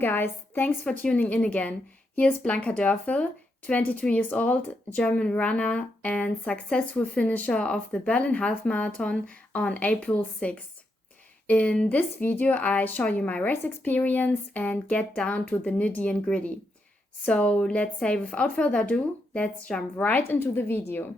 guys, thanks for tuning in again. Here's Blanka Doerfel, 22 years old, German runner and successful finisher of the Berlin Half Marathon on April 6th. In this video I show you my race experience and get down to the nitty-and-gritty. So let's say without further ado, let's jump right into the video.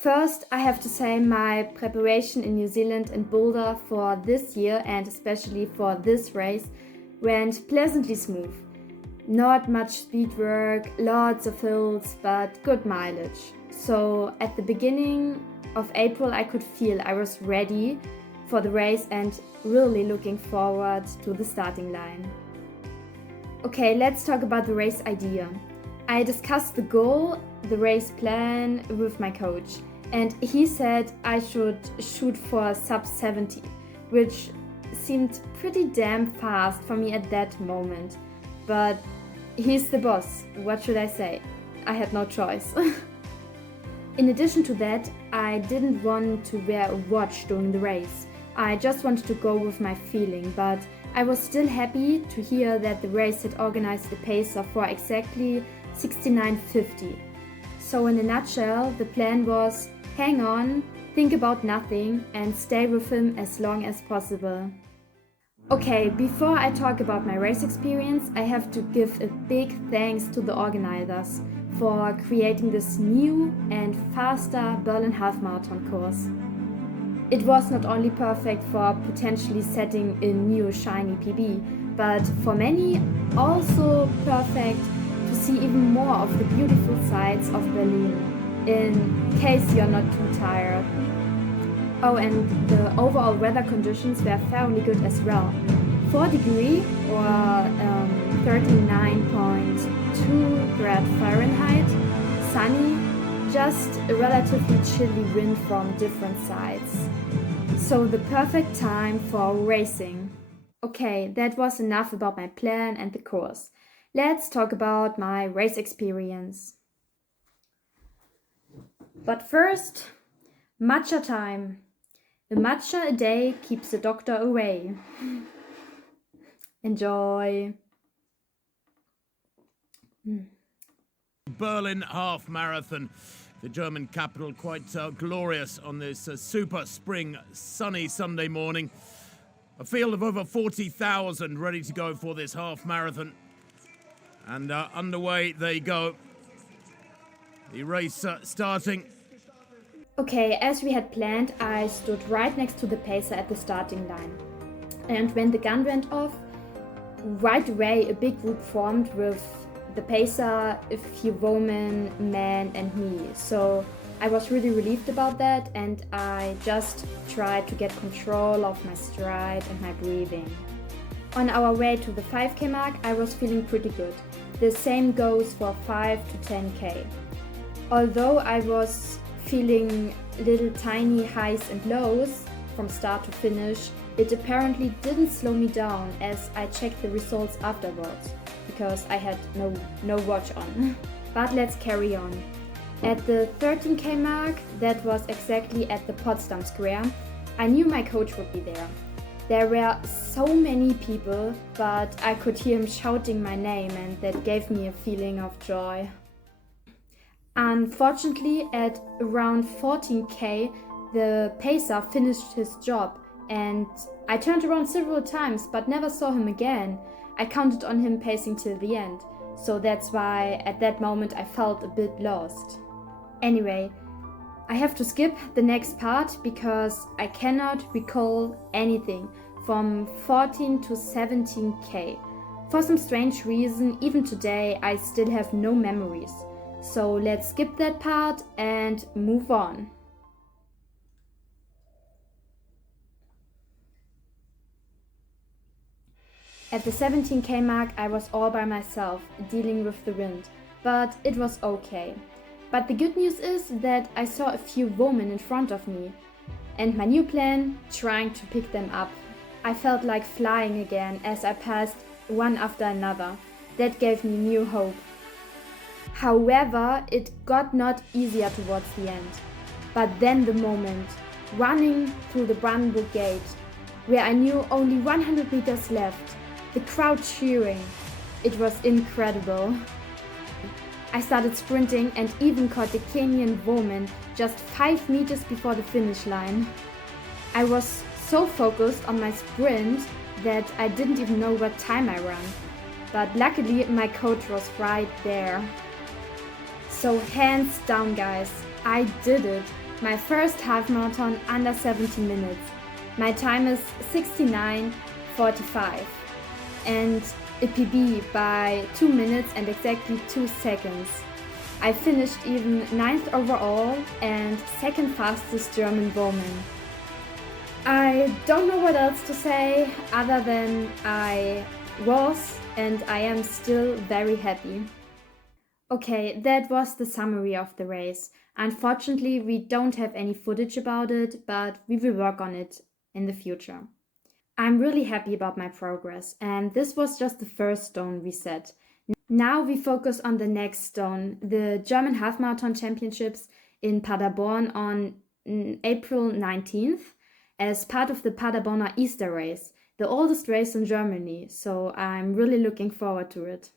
First, I have to say my preparation in New Zealand and Boulder for this year and especially for this race went pleasantly smooth. Not much speed work, lots of hills, but good mileage. So at the beginning of April I could feel I was ready for the race and really looking forward to the starting line. Okay, let's talk about the race idea. I discussed the goal, the race plan with my coach, and he said I should shoot for sub-70, which seemed pretty damn fast for me at that moment. But he's the boss, what should I say? I had no choice. In addition to that, I didn't want to wear a watch during the race. I just wanted to go with my feeling, but I was still happy to hear that the race had organized a pacer for exactly 69.50. So in a nutshell, the plan was hang on, think about nothing and stay with him as long as possible. Okay, before I talk about my race experience, I have to give a big thanks to the organizers for creating this new and faster Berlin Half Marathon course. It was not only perfect for potentially setting a new shiny PB, but for many also perfect to see even more of the beautiful sights of Berlin, in case you're not too tired. Oh, and the overall weather conditions were fairly good as well. 4 degrees or 39.2 grad Fahrenheit, sunny, just a relatively chilly wind from different sides. So the perfect time for racing. Okay, that was enough about my plan and the course. Let's talk about my race experience. But first, matcha time. A matcha a day keeps the doctor away. Enjoy. Berlin Half Marathon, the German capital, quite glorious on this super spring sunny Sunday morning. A field of over 40,000 ready to go for this half marathon. And underway they go. The race starting. Okay, as we had planned, I stood right next to the pacer at the starting line. And when the gun went off, right away a big group formed with the pacer, a few women, men and me. So I was really relieved about that and I just tried to get control of my stride and my breathing. On our way to the 5K mark, I was feeling pretty good. The same goes for 5 to 10K. Although I was feeling little tiny highs and lows from start to finish, it apparently didn't slow me down as I checked the results afterwards, because I had no watch on. But let's carry on. At the 13K mark, that was exactly at the Potsdam Square, I knew my coach would be there. There were so many people, but I could hear him shouting my name and that gave me a feeling of joy. Unfortunately, at around 14K, the pacer finished his job and I turned around several times but never saw him again. I counted on him pacing till the end, so that's why at that moment I felt a bit lost. Anyway, I have to skip the next part because I cannot recall anything from 14 to 17K. For some strange reason, even today I still have no memories. So let's skip that part and move on. At the 17K mark I was all by myself, dealing with the wind, but it was okay. But the good news is that I saw a few women in front of me, and my new plan, trying to pick them up. I felt like flying again as I passed one after another. That gave me new hope. However, it got not easier towards the end. But then the moment, running through the Brandenburg Gate, where I knew only 100 meters left, the crowd cheering, it was incredible. I started sprinting and even caught the Kenyan woman just 5 meters before the finish line. I was so focused on my sprint that I didn't even know what time I ran. But luckily my coach was right there. So hands down guys, I did it. My first half marathon under 70 minutes. My time is 69:45 and a PB by 2 minutes and exactly 2 seconds. I finished even 9th overall and second fastest German woman. I don't know what else to say other than I was and I am still very happy. Okay, that was the summary of the race. Unfortunately, we don't have any footage about it, but we will work on it in the future. I'm really happy about my progress, and this was just the first stone we set. Now we focus on the next stone, the German Half Marathon Championships in Paderborn on April 19th, as part of the Paderborner Easter race, the oldest race in Germany, so I'm really looking forward to it.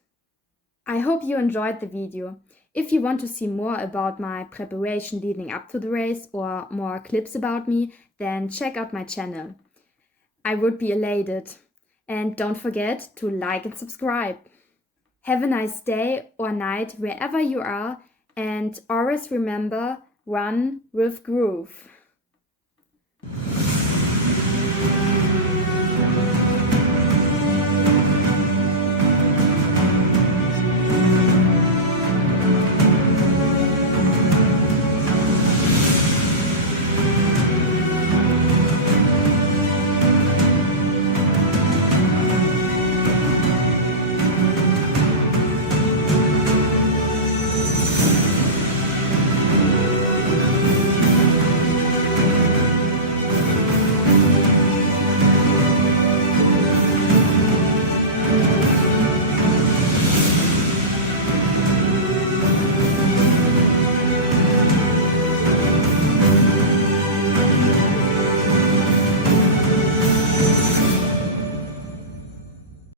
I hope you enjoyed the video. If you want to see more about my preparation leading up to the race or more clips about me, then check out my channel. I would be elated. And don't forget to like and subscribe. Have a nice day or night wherever you are, and always remember, run with groove.